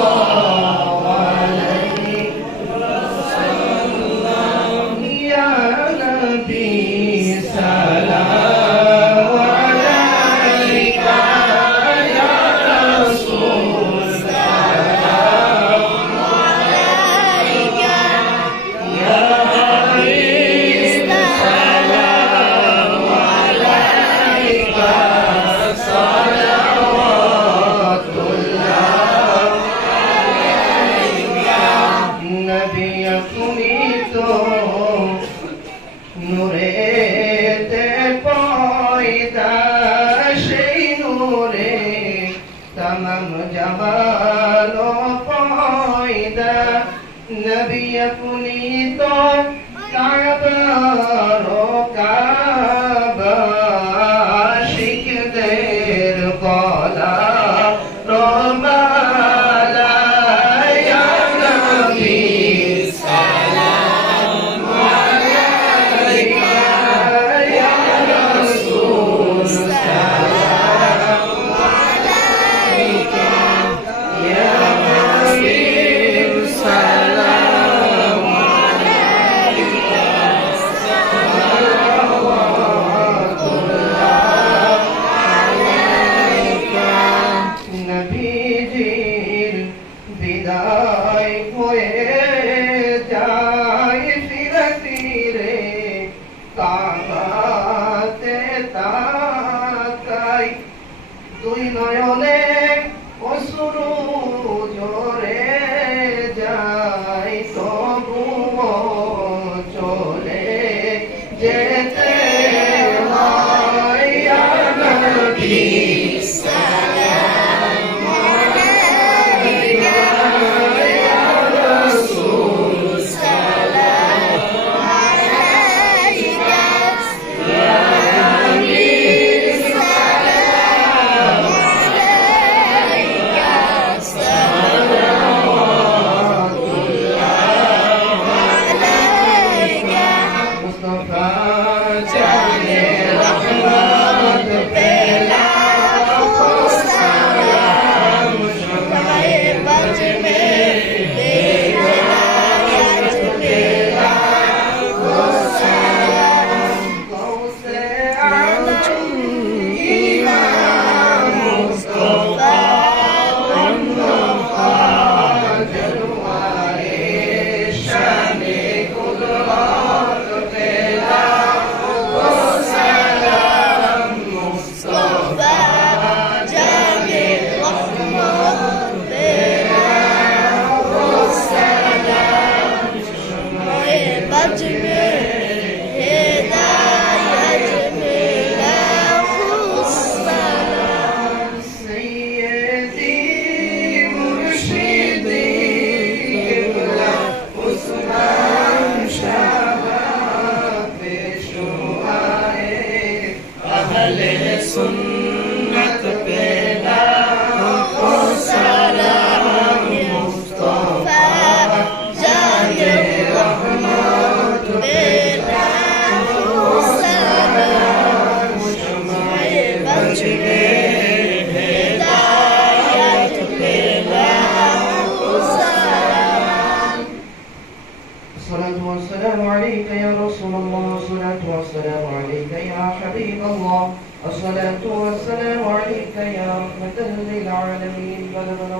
الله عليه وسلم يا نبي سلام عليك يا رسول سلام عليك يا حبيب سلام عليك صلوات الله عليك نبي পুনিতো নূরেতে পয়দা সেই নূরে তমাম জামাল পয়দা নবী পুনিতো কাবার কাবা শিকদের গলা রমালা ইয়া নবী সালাম আলাইকা ইয়া রাসূল সালাম আলাইকা ইয়া হাবিব সালাম আলাইকা সালাওয়াতুল্লাহ আলাইকা নবীজির বিদায় হয়ে যায় ফিরে ফিরে কাবাতে তাকাই দুই নয়নে অশ্রু ঝরে যায় তবুও চলে যেতে হয় ইয়া নবী সালাম আলাইকা ইয়া রাসূল সালাম আলাইকা ইয়া হাবিব সালাম আলাইকা সালাওয়াতুল্লাহ আলাইকা মুস্তাফা জানে রহমত পেলা সালাম সবাই বাজবে বেলায়াত পেলা সালাম কৌসে আজম ইমাম মুস্তাফা মুন্তাফা জলওয়ায়ে শানে কুদরত পেলা সালাম মুস্তাফা জানে রহমত পেলা সালাম সময়ে বাজবে হেদায়েত পেলা সালাম সৈয়দি মুর্শিদি কিবলা উসমান শাহ পেশওয়ায়ে আহলে সুন্নাত পেলা সালাম মুস্তাফা জানে রহমত পেলা সালাম সময়ে বাজবে হেদায়েত পেলা সালাম الصلاة والسلام عليك يا رسول الله الصلاة والسلام عليك يا حبيب الله الصلاة والسلام عليك يا رحمة للعالمين بلغنا